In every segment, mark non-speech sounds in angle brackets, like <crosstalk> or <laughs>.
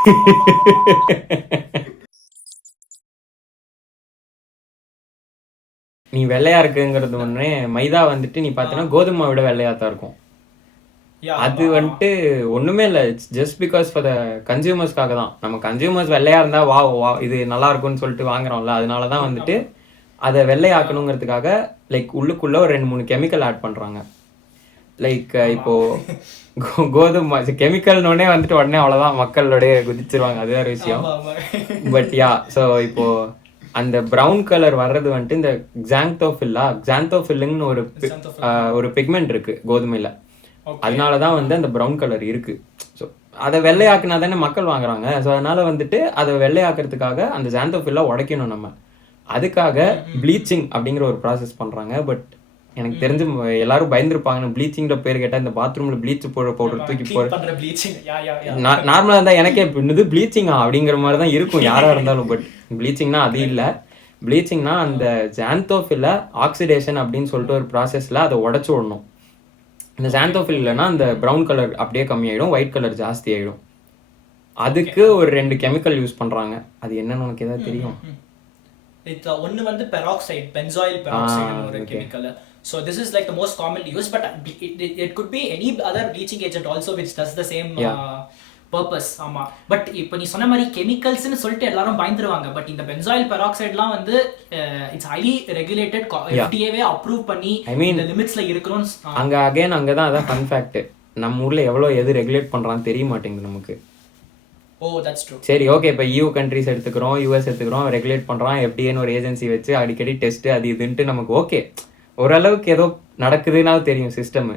<laughs> நீ வெள்ளையா இருக்குங்கிறது ஒண்ணு. மைதா வந்துட்டு நீ பார்த்தீங்கன்னா கோதுமை விட வெள்ளையா தான் இருக்கும். அது வந்துட்டு ஒண்ணுமே இல்லை. ஜஸ்ட் பிகாஸ் ஃபார் த கன்சியூமர்ஸ்க்காக தான். நம்ம கன்சியூமர்ஸ் வெள்ளையா இருந்தா வா வா இது நல்லா இருக்கும்னு சொல்லிட்டு வாங்குறோம்ல அதனால தான் வந்துட்டு அதை வெள்ளையாக்கணுங்கிறதுக்காக லைக் உள்ளுக்குள்ள ஒரு ரெண்டு மூணு கெமிக்கல் ஆட் பண்றாங்க. லைக் இப்போ கோ- கோதுமை கெமிக்கல்னோடனே வந்துட்டு உடனே அவ்வளவுதான் மக்களுடைய குதிச்சிருவாங்க. அது வேற விஷயம். பட் யா ஸோ இப்போ அந்த பிரவுன் கலர் வர்றது வந்துட்டு இந்த ஜாங்தோஃபில்லா ஜாந்தோஃபில்லுங்கன்னு ஒரு ஒரு பிக்மெண்ட் இருக்கு கோதுமையில. அதனால தான் வந்து அந்த பிரவுன் கலர் இருக்கு. ஸோ அதை வெள்ளையாக்குனா தானே மக்கள் வாங்குறாங்க. ஸோ அதனால வந்துட்டு அதை வெள்ளையாக்குறதுக்காக அந்த ஜாந்தோஃபில்லா உடைக்கணும் நம்ம. அதுக்காக ப்ளீச்சிங் அப்படிங்கிற ஒரு ப்ராசஸ் பண்றாங்க. பட் எனக்கு தெரிஞ்சு எல்லாரும் பயந்துருப்பாங்க ப்ளீச்சிங்கிற பேர் கேட்டால் இந்த பாத்ரூம்ல ப்ளீச் போட பவுடர் தூக்கி yeah. நார்மலாக இருந்தால் எனக்கே பின்னது ப்ளீச்சிங்கா அப்படிங்கிற மாதிரி தான் இருக்கும் யாராக இருந்தாலும். பட் ப்ளீச்சிங்னா அது இல்லை. ப்ளீச்சிங்னா அந்த ஜாந்தோஃபில்ல ஆக்சிடேஷன் அப்படின்னு சொல்லிட்டு ஒரு ப்ராசஸில் அதை உடச்சி விடணும். இந்த ஜாந்தோஃபில் இல்லைன்னா அந்த ப்ரௌன் கலர் அப்படியே கம்மியாயிடும் ஒயிட் கலர் ஜாஸ்தி ஆயிடும். அதுக்கு ஒரு ரெண்டு கெமிக்கல் யூஸ் பண்றாங்க. அது என்னன்னு உனக்கு ஏதாவது தெரியும்? uh, ஒண்ணு வந்து பெராக்சைட் பென்சாயில் பெராக்சைடு Ah, ஒரு okay. Chemical so this is like the most common use but it could be any other bleaching agent also which does the same purpose ஆமா. பட் இப்போ நீ சொன்ன மாதிரி கெமிக்கல்ஸ்னு சொல்லிட்டு எல்லாரும் பயந்துருவாங்க. பட் இந்த பென்சாயில் பெராக்சைட்லாம் வந்து இட்ஸ் ஹைலி ரெகுலேட்டட் எஃப்டிஏவே அப்ரூவ் பண்ணி I mean- இந்த லிமிட்ஸ்ல இருக்கணும்னு ஆ, அங்க அகைன் அங்கே தான் அதான் ஃபன் ஃபேக்ட் நம்ம ஊர்ல எவ்வளோ எது ரெகுலேட் பண்றான்னு தெரிய மாட்டேங்குது நமக்கு. ஓ தட்ஸ் ட்ரூ சரி ஓகே இப்போ யூ கண்ட்ரிஸ் எடுத்துக்கிறோம் யூஎஸ் எடுத்துக்கிறோம் ரெகுலேட் பண்ணுறோம் எஃப்டிஏன்னு ஒரு ஏஜென்சி வச்சு அடிக்கடி டெஸ்ட் அது இதுன்ட்டு நமக்கு ஓகே ஓரளவுக்கு ஏதோ நடக்குதுன்னா தெரியும் சிஸ்டம்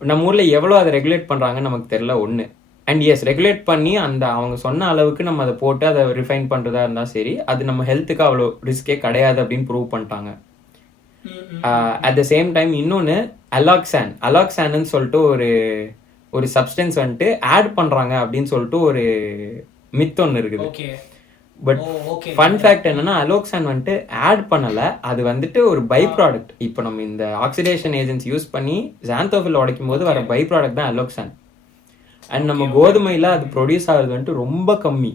நம்ம ஊரில் எவ்வளோ அதை ரெகுலேட் பண்ணுறாங்கன்னு நமக்கு தெரில ஒன்று அண்ட் எஸ் ரெகுலேட் பண்ணி அந்த அவங்க சொன்ன அளவுக்கு நம்ம அதை போட்டு அதை ரிஃபைன் பண்ணுறதா இருந்தால் சரி அது நம்ம ஹெல்த்துக்கு அவ்வளோ ரிஸ்கே கிடையாது அப்படின்னு ப்ரூவ் பண்ணிட்டாங்க. அட் த சேம் டைம் இன்னொன்று அலாக்சான் அலாக்சான்னு சொல்லிட்டு ஒரு ஒரு சப்ஸ்டன்ஸ் வந்துட்டு ஆட் பண்ணுறாங்க அப்படின்னு சொல்லிட்டு ஒரு மித் ஒன்று இருக்குது. ஓகே பட் ஃபன் ஃபேக்ட் என்னன்னா அலோக்சான் வந்துட்டு ஆட் பண்ணல. அது வந்துட்டு ஒரு பை ப்ராடக்ட் இப்போ நம்ம இந்த ஆக்சிடேஷன் ஏஜென்சி யூஸ் பண்ணி ஜாந்தோஃபில் உடைக்கும் போது வர பை ப்ராடக்ட் தான் அலோக்சான் அண்ட் நம்ம கோதுமையில அது ப்ரொடியூஸ் ஆகுது வந்துட்டு ரொம்ப கம்மி.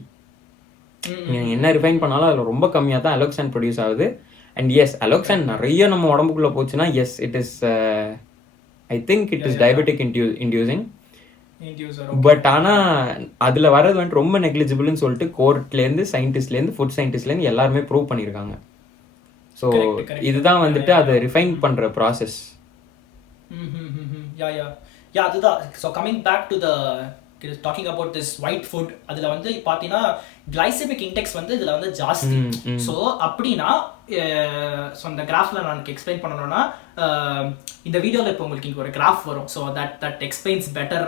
நீங்க என்ன ரிஃபைன் பண்ணாலும் அதில் ரொம்ப கம்மியாக தான் அலோக்சான் ப்ரொடியூஸ் ஆகுது. அண்ட் எஸ் அலோக்சான் நிறைய நம்ம உடம்புக்குள்ள போச்சுன்னா yes it is I think it is diabetic indu inducing but ஆனா அதுல வர்றது வந்துட்டு ரொம்ப நெக்லிஜிபிள்னு சொல்லிட்டு கோர்ட்லேருந்து சயின்டிஸ்ட்லேருந்து ஃபுட் சயின்டிஸ்ட்லேருந்து எல்லாருமே ப்ரூவ் பண்ணியிருக்காங்க ஸோ. இதுதான் வந்துட்டு அதை ரிஃபைன் பண்ற ப்ராசஸ் யா யா யா அதுதான். So coming back to the talking about this white food அதில் வந்து பார்த்தீங்கன்னா கிளைசமிக் இன்டெக்ஸ் வந்து இதில் வந்து ஜாஸ்தி. ஸோ அப்படின்னா ஸோ அந்த கிராஃபில் நான் எக்ஸ்பிளைன் பண்ணணும்னா இந்த வீடியோவில் இப்போ உங்களுக்கு இங்கே ஒரு கிராஃப் வரும். So that that explains better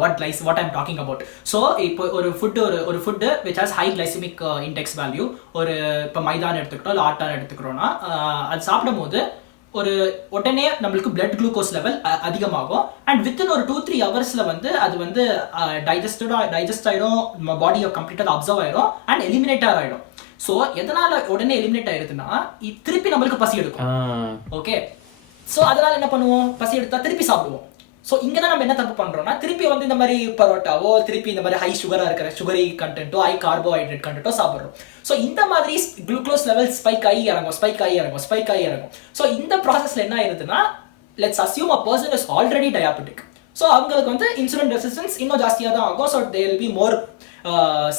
what lies what I'm talking about so இப்போ ஒரு ஃபுட்டு ஒரு ஒரு food which has high glycemic index value ஒரு இப்போ மைதான் எடுத்துக்கிட்டோம் இல்லை ஆட்டான் எடுத்துக்கிறோம்னா அஹ், அது சாப்பிடும்போது ஒரு உடனே நம்மளுக்கு பிளட் குளுக்கோஸ் லெவல் அதிகமாகும். அண்ட் வித்தின் ஒரு டூ த்ரீ ஹவர்ஸ்ல வந்து அது வந்து டைஜஸ்டடா டைஜஸ்ட் ஆயிடும் நம்ம பாடியை கம்ப்ளீட்டாக அப்சர்வ் ஆயிடும் அண்ட் எலிமினேட்டர் ஆயிடும் ஸோ எதனால உடனே எலிமினேட் ஆயிருதுன்னா திருப்பி நம்மளுக்கு பசி எடுக்கும். ஓகே ஸோ அதனால என்ன பண்ணுவோம்? பசி எடுத்தா திருப்பி சாப்பிடுவோம். ஸோ இங்கே தான் நம்ம என்ன தப்பு பண்ணுறோம்னா திருப்பி வந்து இந்த மாதிரி பரோட்டாவோ திருப்பி இந்த மாதிரி ஹை சுகராக இருக்கிற சுகரி கண்டென்ட்டோ ஹை கார்போஹைட்ரேட் கண்டென்ட்டோ சாப்பிட்றோம். ஸோ இந்த மாதிரி குளுக்கோஸ் லெவல் ஸ்பைக் ஆகி இறங்கும் ஸ்பைக் ஆகி இறங்கும் ஸ்பைக் ஆகி இறங்கும். ஸோ இந்த ப்ராசஸில் என்ன ஆயிருதுன்னா let's assume a person is already diabetic so அவங்களுக்கு வந்து இன்சுலின் ரெசிஸ்டன்ஸ் இன்னும் ஜாஸ்தியாக தான் ஆகும். So they will be more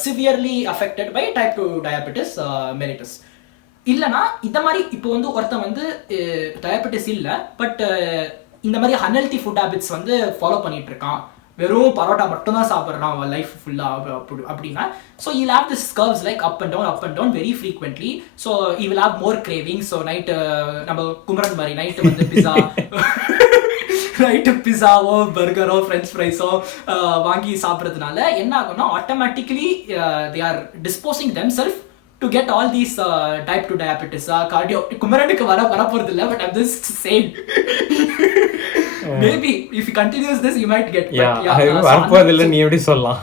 severely affected by type two diabetes mellitus இல்லைனா இந்த மாதிரி இப்போ வந்து ஒருத்தன் வந்து டயபெட்டிஸ் இல்லை பட் இந்த மாதிரி அன்ஹெல்த்தி ஃபுட் ஹேபிட்ஸ் வந்து ஃபாலோ பண்ணிட்டு இருக்கான் வெறும் பரோட்டா மட்டும்தான் சாப்பிட்றான் அவன் லைஃப் ஃபுல்லாக அப்படி அப்படின்னா. So you have this curves like up and down up and down very frequently so he will have more craving so night நம்ம குமரன் மாதிரி நைட்டு வந்து பிஸா நைட்டு பிஸாவோ பர்கரோ ஃப்ரெஞ்ச் ஃப்ரைஸோ வாங்கி சாப்பிட்றதுனால என்ன ஆகும்னா automatically they are disposing them self to get all these type two diabetes cardio குமரனுக்கு வர வரப்போறது இல்லை but I'm just same maybe if you continues this you might get வரப்போதில்லை நீ எப்படி சொல்லலாம்?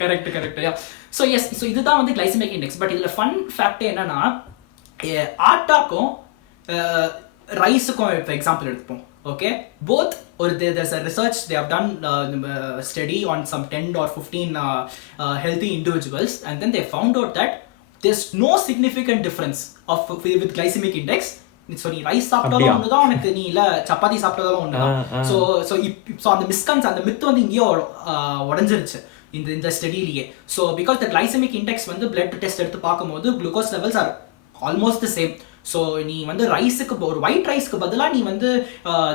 Correct correct yeah so yes so இதுதான் வந்து glycemic index but இதில் ஃபன் ஃபேக்ட் என்னன்னா ஆட்டாக்கும் ரைஸுக்கும் இப்போ எக்ஸாம்பிள் எடுத்துப்போம். Okay? Both or there, there's a research they have done uh, uh, study on some 10 or 15 uh, uh, healthy individuals and then they found out that there's no significant difference of with glycemic index. So நீ rice சாப்பிட்டாலும்? ஒன்று தான் உனக்கு நீ இல்லை சப்பாத்தி சாப்பிட்டாலும் ஒன்று தான். ஸோ ஸோ ஸோ அந்த மிஸ்கன்ஸ் அந்த மித்து வந்து இங்கேயோ உடஞ்சிருச்சு. இந்த இந்த ஸ்டடியிலேயே so because the glycemic index வந்து பிளட் டெஸ்ட் எடுத்து பார்க்கும்போது glucose levels are almost the same so நீ வந்து ரைஸுக்கு ஒரு ஒயிட் ரைஸ்க்கு பதிலாக நீ வந்து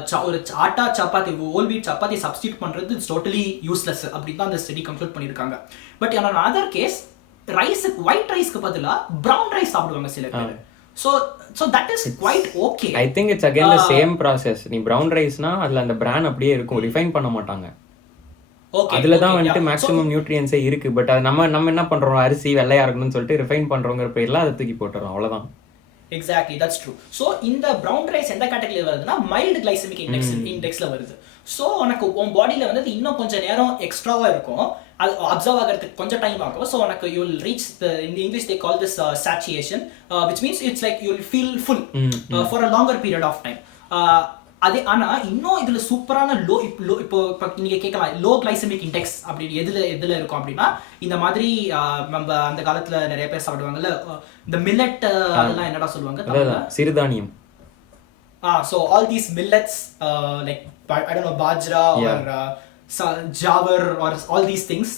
ச- ஒரு ச- atta chapati whole wheat chapati substitute பண்ணுறது இட்ஸ் டோட்டலி யூஸ்லெஸ் அப்படின்னு தான் அந்த ஸ்டடி கன்க்ளூட் பண்ணியிருக்காங்க. பட் ஆனால் அதர் கேஸ் ரைஸுக்கு ஒயிட் ரைஸ்க்கு பதிலாக ப்ரௌன் ரைஸ் சாப்பிடுவாங்க சில பேர். So so that is quite okay I think it's again the same process நீ ப்ரௌன் ரைஸ்னா அதுல அந்த பிரான் அப்படியே இருக்கும். ரிஃபைன் பண்ண மாட்டாங்க. ஓகே அதுல தான் வந்துட்டு மேக்ஸிமம் நியூட்ரியன்ஸே இருக்கு. பட் அது நம்ம நம்ம என்ன பண்றோம்? அரிசி வெள்ளையா இருக்கணும்னு சொல்லிட்டு ரிஃபைன் பண்றோங்கிற பேர்ல அதை தூக்கி போட்டுறோம். அவ்வளவுதான். எக்ஸாக்ட்லி தட்ஸ் ட்ரூ ஸோ இந்த ப்ரௌன் ரைஸ் எந்த கேட்டகரியில் வருதுன்னா மைல்டு கிளைசமிக் இண்டெக்ஸ் இண்டெக்ஸில் வருது. ஸோ உனக்கு உன் பாடியில் வந்து இன்னும் கொஞ்சம் நேரம் எக்ஸ்ட்ராவாக இருக்கும். அது அப்சர்வ் ஆகிறதுக்கு கொஞ்சம் டைம் ஆகும் ஸோ உனக்கு you will reach the in English they call this situation which means it's like you will feel full for a longer period of time அதே ஆனா இன்னும் இதுல சூப்பரான லோ லோ இப்போ இப்போ நீங்க கேட்கலாம் லோ கிளைசமிக் இண்டெக்ஸ் அப்படி எதுல எதுல இருக்கும் அப்படின்னா இந்த மாதிரி ஆஹ், நம்ம அந்த காலத்துல நிறைய பேர் சாப்பிடுவாங்கல்ல அஹ், இந்த மில்லட் அதெல்லாம் என்னடா சொல்லுவாங்க சிறுதானியம். Ah, so all these millets, uh, like ba- I don't know, or all these things,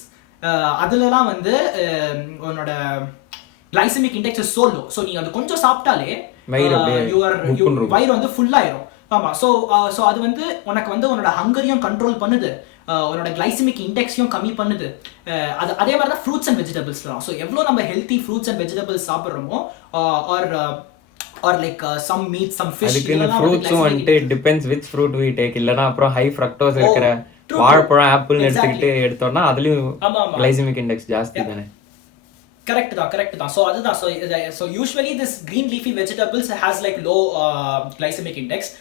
uh, அதுலலாம் வந்து உன்னோட glycemic index is so low. So நீங்க அது கொஞ்சம் சாப்பிட்டாலே இருக்கும். வயிறு வந்து full ஆயிரும். ஆமா ஸோ ஸோ அது வந்து உனக்கு வந்து உன்னோட ஹங்கரையும் கண்ட்ரோல் பண்ணுது. உன்னோட கிளைசமிக் இண்டெக்ஸையும் கம்மி பண்ணுது. அது அதே மாதிரி தான் ஃப்ரூட்ஸ் அண்ட் வெஜிடபிள்ஸ் தான் ஸோ எவ்வளோ நம்ம healthy fruits and vegetables சாப்பிட்றோமோ or or like some meat some fish ஃப்ரூட்ஸும் வந்துட்டு depends which fruit we take இல்லனா அப்புறம் ஹை ஃப்ரக்டோஸ் இருக்கிற true, வாழைப்பழம் ஆப்பிள் Exactly. எடுத்துக்கிட்டு எடுத்தோம்னா அதுலயும். கிளைசமிக் இண்டெக்ஸ் ஜாஸ்தி தானே? கரெக்ட் தான் கரெக்ட் தான். ஸோ அதுதான். So so usually this green leafy vegetables has like low glycemic index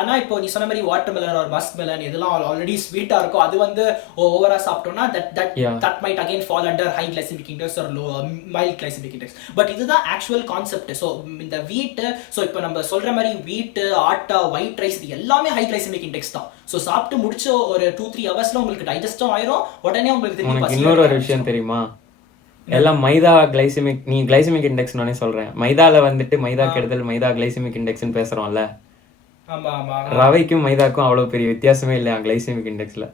ஆனா இப்போ நீ சொன்ன மாதிரி வாட்டர் மெலன் ஒரு மஸ்க் மெலன் இதெல்லாம் ஆல்ரெடி ஸ்வீட்டா இருக்கும். அது வந்து ஓவரா சாப்பிட்டோம்னா that that. That might again fall under high glycemic index ஒரு low mild glycemic index but இதுதான் ஆக்சுவல் கான்செப்ட் ஸோ இந்த வீட்டு ஸோ இப்போ நம்ம சொல்ற மாதிரி வீட்டு ஆட்டா ஒயிட் ரைஸ் இது எல்லாமே ஹை கிளைசமிக் இண்டெக்ஸ் தான். ஸோ சாப்பிட்டு முடிச்ச ஒரு டூ த்ரீ ஹவர்ஸ்ல உங்களுக்கு டைஜஸ்டும் ஆயிரும். உடனே உங்களுக்கு இன்னொரு ஒரு விஷயம் தெரியுமா? எல்லாம் மைதா கிளைசமிக் நீ கிளைசமிக் இண்டெக்ஸ் நானே சொல்றேன். மைதால வந்துட்டு மைதா கெடுதல் மைதா கிளைசமிக் இண்டெக்ஸ்னு பேசுறோம்ல. ரவைக்கும் மைதாக்கும் அவ்வளவு பெரிய வித்தியாசமே இல்லையா கிளைசமிக் இண்டெக்ஸ்ல?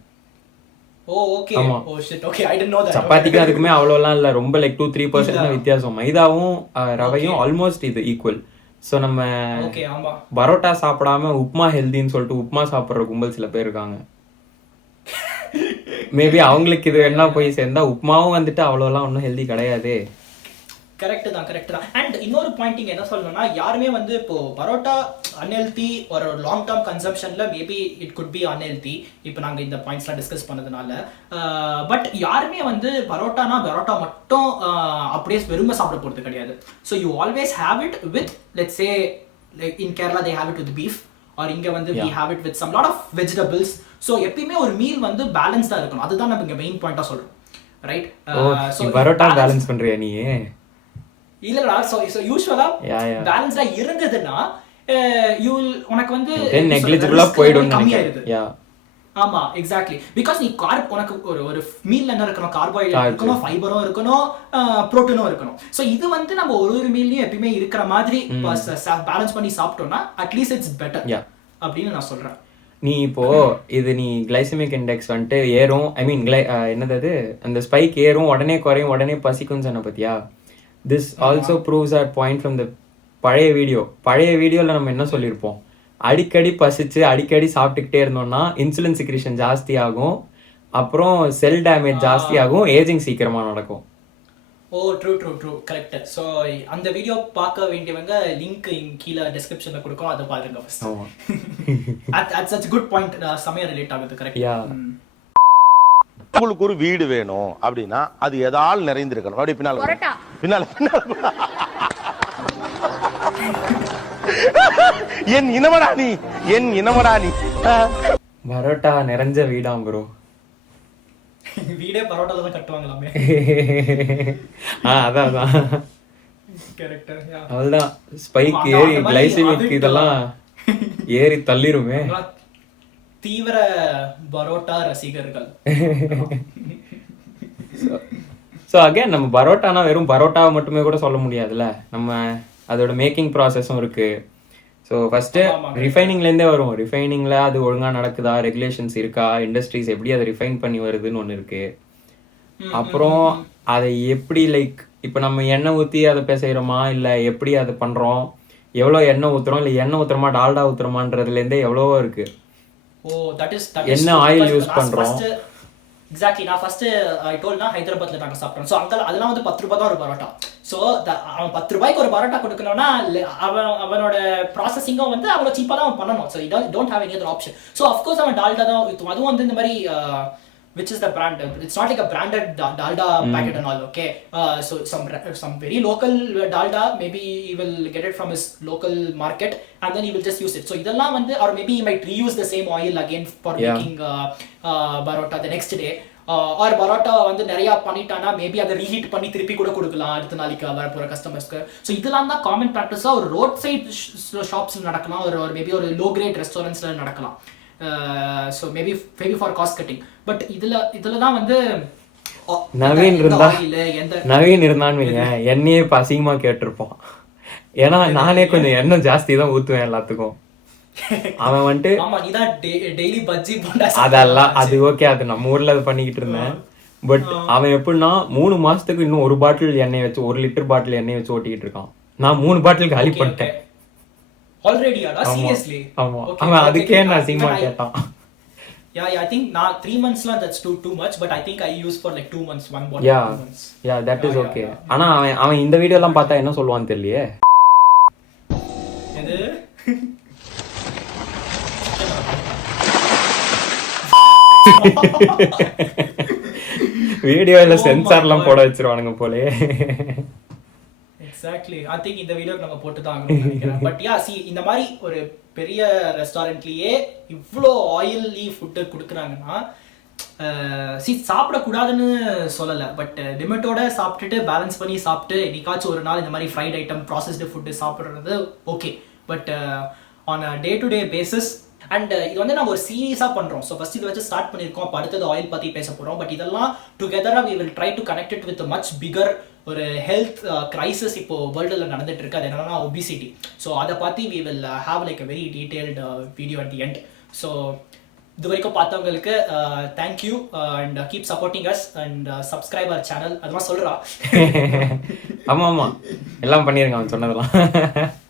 Oh okay. ஆமா. ஓ shit okay I don't know that சப்பாத்திக்கும் அதுக்குமே அவ்வளோலாம் இல்ல. ரொம்ப லைக் டூ த்ரீ பர்சன்ட் தான் வித்தியாசம். மைதாவும் ரவையும் ஆல்மோஸ்ட் இது ஈக்குவல் ஸோ நம்ம ஓகே ஆமா. பரோட்டா சாப்பிடாம உப்மா ஹெல்தின்னு சொல்லிட்டு உப்மா சாப்பிடுற கும்பல் சில பேர் இருக்காங்க. மேபி அவங்களுக்கு இது என்ன போய் சேர்ந்தா உப்மாவும் வந்துட்டு அவ்வளோலாம் ஒன்றும் ஹெல்தி கிடையாது. கரெக்ட் தான் கரெக்ட் தான். அண்ட் இன்னொரு பாயிண்ட் இங்க என்ன சொல்லணும்னா யாருமே வந்து இப்போ பரோட்டா அன்ஹெல்தி ஒரு long term கன்சம்ஷன்ல maybe it could be unhealthy இப்போ நாங்க இந்த பாயிண்ட்ஸ்லாம் டிஸ்கஸ் பண்ணதுனால. பட் யாருமே வந்து பரோட்டானா பரோட்டா மட்டும் அப்படியே வெறுமை சாப்பிட போறது கிடையாது. So you always have it with let's say like in Kerala they have it with beef or இங்க வந்து we have it with some lot of vegetables so எப்பயுமே ஒரு மீல் வந்து பேலன்ஸ்டாக இருக்கணும். அதுதான் நம்ம இங்க மெயின் பாயிண்டா சொல்றோம். ரைட் பரோட்டா பேலன்ஸ் பண்றியா நீ இல்லடா சோ சோ yeah. பேலன்ஸ்டா இருந்ததுன்னா யூ உனக்கு வந்து நெக்லிஜிபிளா போயிடும் யா ஆமா எக்ஸாக்ட்லி பிகாஸ் நீ கார்ப் உனக்கு ஒரு ஒரு மீல்ல என்ன இருக்கணும்? கார்போஹைட்ரேட். இருக்கணும் ஃபைபரும் இருக்கணும் புரோட்டீனும் இருக்கணும். சோ இது வந்து நம்ம ஒரு ஒரு மீல்லையும் எப்பயுமே இருக்கிற மாதிரி பேலன்ஸ் பண்ணி சாப்பிட்டோம்னா அட்லீஸ்ட் இட்ஸ் பெட்டர். அப்படின்னு நான் சொல்றேன். நீ இப்போ இது நீ கிளைசமிக் இண்டெக்ஸ் வந்துட்டு ஏறும் ஐ மீன் கிளை என்னது அது? அந்த ஸ்பைக் ஏறும் உடனே குறையும் உடனே பசிக்கும்னு சொன்ன பத்தியா? This also proves our point from the பழைய வீடியோ பழைய வீடியோவில் நம்ம என்ன சொல்லியிருப்போம் அடிக்கடி பசிச்சு அடிக்கடி சாப்பிட்டுக்கிட்டே இருந்தோம்னா இன்சுலின் சிக்ரிஷன் ஜாஸ்தி ஆகும் அப்புறம் செல் டேமேஜ் ஜாஸ்தி ஆகும் ஏஜிங் சீக்கிரமா நடக்கும். ஓ true true true correct so அந்த வீடியோ பார்க்க வேண்டியவங்க லிங்க் கீழே டிஸ்கிரிப்ஷன்ல கொடுக்கும். அதை பாருங்க first at such good point செமையா ரிலேட் ஆகுது. கரெக்ட் யா உங்களுக்கு ஒரு வீடு வேணும் அப்படின்னா அது எதால் நிறைந்திருக்கணும். அப்படி பின்னால. பின்னால பின்னால. என் இனமடா நீ என் இனமடா நீ. பரோட்டா நிறைஞ்ச வீடாம் ப்ரோ வீடே பரோட்டால தான் கட்டுவாங்களாமே. ஆ அதான் அதான். கரெக்ட் அவ்வளவுதான். ஸ்பைக் ஏறி கிளைசிமிக் இதெல்லாம் ஏறி தள்ளிருமே. தீவிர பரோட்டா ரசிகர்கள். <laughs> ஸோ அகைன் நம்ம பரோட்டானா வெறும் பரோட்டாவை மட்டுமே கூட சொல்ல முடியாதுல்ல. நம்ம அதோட மேக்கிங் ப்ராசஸும் இருக்கு. ஸோ ஃபஸ்ட்டு ரிஃபைனிங்லேருந்தே வரும் ரிஃபைனிங்கில் அது ஒழுங்காக நடக்குதா? ரெகுலேஷன்ஸ் இருக்கா? இண்டஸ்ட்ரீஸ் எப்படி அதை ரிஃபைன் பண்ணி வருதுன்னு ஒன்று இருக்கு. அப்புறம் அதை எப்படி லைக் இப்போ நம்ம எண்ணெய் ஊற்றி அதை பேசுகிறோமா இல்லை எப்படி அதை பண்ணுறோம் எவ்வளோ எண்ணெய் ஊற்றுறோம் இல்லை எண்ணெய் ஊற்றுறோமா டால்டா ஊற்றுறோமான்றதுலேருந்தே எவ்வளவோ இருக்கு. ஓ தட் இஸ் தட் என்ன oil use பண்றோம்? எக்ஸாக்ட்லி நான் ஃபர்ஸ்ட் ஐ டோல்னா ஹைதராபாத்ல நாங்கள் சாப்பிட்றோம் ஸோ அங்கே அதெல்லாம் வந்து பத்து ரூபாய் தான் ஒரு பரோட்டா. ஸோ அவன் பத்து ரூபாய்க்கு ஒரு பரோட்டா கொடுக்கணும்னா அவன் அவனோட ப்ராசஸிங்கும் வந்து அவ்வளோ சீப்பாக தான் அவன் பண்ணணும். So it don't have any other option so of course அவன் டால்டா தான் ஊற்றுவான் அதுவும் வந்து இந்த மாதிரி which is the brand it's not like a branded da- dalda packet and all okay uh, so some some very local uh, dalda maybe he will get it from his local market and then he will just use it so இதெல்லாம் வந்து or maybe he might reuse the same oil again for Yeah. making uh, uh, barotta the next day or parotta வந்து நிறைய பண்ணிட்டானா maybe அதை reheat பண்ணி திருப்பி கூட கொடுக்கலாம் அடுத்த நாளைக்கு வர போற கஸ்டமர்ஸ்க்கு ஸோ இதெல்லாம் தான் காமன் ப்ராக்டிஸா ஒரு ரோட் சைட் ஷாப்ஸ் நடக்கலாம் ஒரு மேபி ஒரு லோ கிரேட் ரெஸ்டாரண்ட்ஸ்ல நடக்கலாம் so maybe maybe for cost cutting but இதுல இதுல தான் வந்து நவீன் இருந்தா நவீன் இருந்தான்னு வைங்க என்னையே இப்போ அசிங்கமாக கேட்டிருப்பான். ஏன்னா நானே கொஞ்சம் எண்ணெய் ஜாஸ்தி தான் ஊற்றுவேன் எல்லாத்துக்கும். அவன் வந்துட்டு ஆமா நீ தான் டெய்லி பஜ்ஜி அதெல்லாம் அது ஓகே அது நம்ம ஊர்ல அது பண்ணிக்கிட்டு இருந்தேன். பட் அவன் எப்படின்னா மூணு மாசத்துக்கு இன்னும் ஒரு பாட்டில் எண்ணெய் வச்சு ஒரு லிட்டர் பாட்டில் எண்ணெய் வச்சு ஓட்டிக்கிட்டு இருக்கான். நான் மூணு பாட்டில் காலி பண்ணிட்டேன். ஆமா அதுக்கே நான் அசிங்கமா கேட்டான் Yeah, yeah, I think now three months lah that's too too much, but I think I use for like two months, one bottle yeah two months. Yeah that is okay ஆனா அவன் அவன் இந்த வீடியோ எல்லாம் பார்த்தா என்ன சொல்லுவான்னு தெரியலையே எது வீடியோல Oh சென்சார்லாம். போட வச்சிருவானுங்க போலே எக்ஸாக்ட்லி ஐ திங்க் இந்த வீடியோக்கு நம்ம போட்டு தான் நினைக்கிறேன். பட் யா சி இந்த மாதிரி ஒரு பெரிய ரெஸ்டாரண்ட்லயே இவ்வளோ ஆயிலி ஃபுட்டு கொடுக்குறாங்கன்னா சி சாப்பிடக்கூடாதுன்னு சொல்லலை. பட் லிமிட்டோட சாப்பிட்டுட்டு பேலன்ஸ் பண்ணி சாப்பிட்டு என்னைக்காச்சும் ஒரு நாள் இந்த மாதிரி ஃப்ரைட் ஐட்டம் ப்ராசஸ்டு ஃபுட்டு சாப்பிட்றது okay but on a day to day basis and இது வந்து நம்ம ஒரு சீரியஸாக பண்ணுறோம் ஸோ ஃபஸ்ட் இதை வச்சு ஸ்டார்ட் பண்ணியிருக்கோம். அப்போ அடுத்தது ஆயில் பற்றி பேச போகிறோம் பட் இதெல்லாம் டுகெதராக we will try to connect with much bigger ஒரு ஹெல்த் கிரைசிஸ் uh, இப்போ வேர்ல்டில் நடந்துட்டு இருக்கு அது என்னன்னா ஒபிசிட்டி ஸோ அதை பற்றி we will have like a very detailed video at the end so இது வரைக்கும் பார்த்தவங்களுக்கு thank you and keep supporting us and subscribe our channel அதெல்லாம் சொல்கிறா ஆமாம் ஆமாம். எல்லாம் பண்ணிடுங்க அவன் சொன்னதெல்லாம். <laughs>